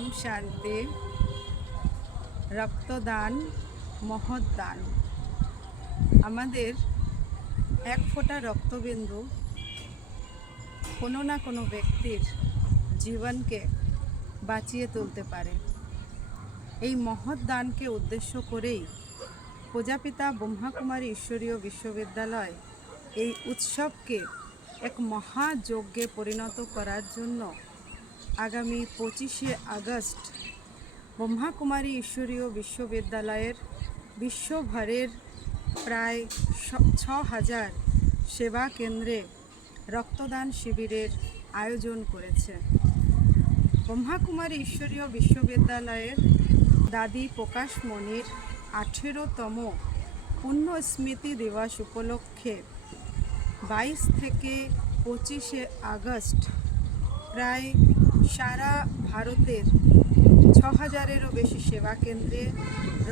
ওম শান্তি। রক্তদান মহৎ দান। আমাদের এক ফোঁটা রক্তবিন্দু কোনো না কোনো ব্যক্তির জীবনকে বাঁচিয়ে তুলতে পারে। এই মহৎ দানকে উদ্দেশ্য করেই প্রজাপিতা ব্রহ্মাকুমারী ঈশ্বরীয় বিশ্ববিদ্যালয় এই উৎসবকে এক মহাযজ্ঞে পরিণত করার জন্য আগামী 25শে আগস্ট ব্রহ্মাকুমারী ঈশ্বরীয় বিশ্ববিদ্যালয়ের বিশ্বভরের প্রায় 6000 সেবা কেন্দ্রে রক্তদান শিবিরের আয়োজন করেছে। ব্রহ্মাকুমারী ঈশ্বরীয় বিশ্ববিদ্যালয়ের দাদি প্রকাশমণির 18তম পুণ্য স্মৃতি দিবস উপলক্ষে 22 থেকে 25শে আগস্ট প্রায় সারা ভারতের 6000-এরও বেশি সেবা কেন্দ্রে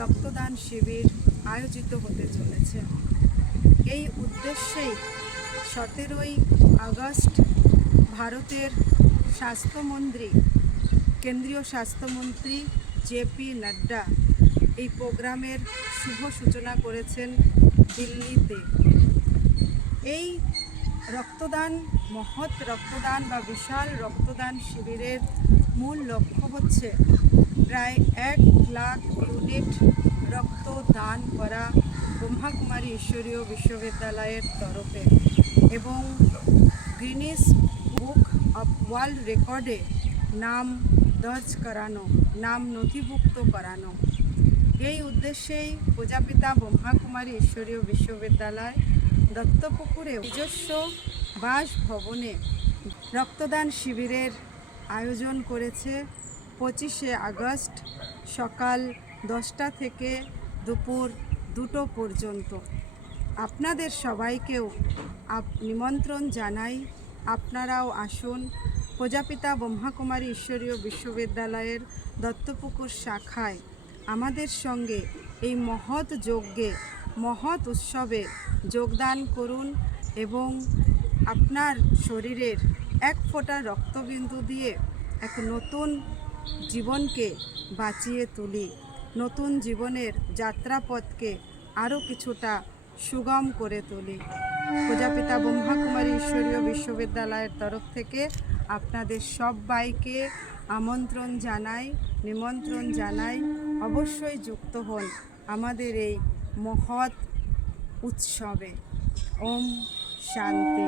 রক্তদান শিবির আয়োজিত হতে চলেছে। এই উদ্দেশ্যেই 17ই আগস্ট ভারতের স্বাস্থ্যমন্ত্রী কেন্দ্রীয় স্বাস্থ্যমন্ত্রী জেপি নাড্ডা এই প্রোগ্রামের শুভ সূচনা করেছেন দিল্লিতে। এই রক্তদান মহৎ রক্তদান বা বিশাল রক্তদান শিবিরের মূল লক্ষ্য হচ্ছে প্রায় 1 লাখ ইউনিট রক্তদান করা ব্রহ্মাকুমারী ঈশ্বরীয় বিশ্ববিদ্যালয়ের তরফে এবং গিনেস বুক অফ ওয়ার্ল্ড রেকর্ডে নাম দর্জ করানো, নাম নথিভুক্ত করানো। এই উদ্দেশ্যেই প্রজাপিতা ব্রহ্মাকুমারী ঈশ্বরীয় বিশ্ববিদ্যালয় দত্তপুকুরে নিজস্ব বাসভবনে রক্তদান শিবিরের আয়োজন করেছে 25শে আগস্ট সকাল 10টা থেকে দুপুর 2টো পর্যন্ত। আপনাদের সবাইকেও নিমন্ত্রণ জানাই, আপনারাও আসুন। প্রজাপিতা ব্রহ্মাকুমারী ঈশ্বরীয় বিশ্ববিদ্যালয়ের দত্তপুকুর শাখায় আমাদের সঙ্গে এই মহৎ যজ্ঞে মহৎ উৎসবে যোগদান করুন এবং আপনার শরীরের এক ফোঁটা রক্তবিন্দু দিয়ে এক নতুন জীবনকে বাঁচিয়ে তুলি, নতুন জীবনের যাত্রাপথকে আরও কিছুটা সুগম করে তুলি। প্রজাপিতা ব্রহ্মাকুমারী ঈশ্বরীয় বিশ্ববিদ্যালয়ের তরফ থেকে আপনাদের সবাইকে নিমন্ত্রণ জানাই। অবশ্যই যুক্ত হন আমাদের এই মহৎ উৎসবে। ওম শান্তি।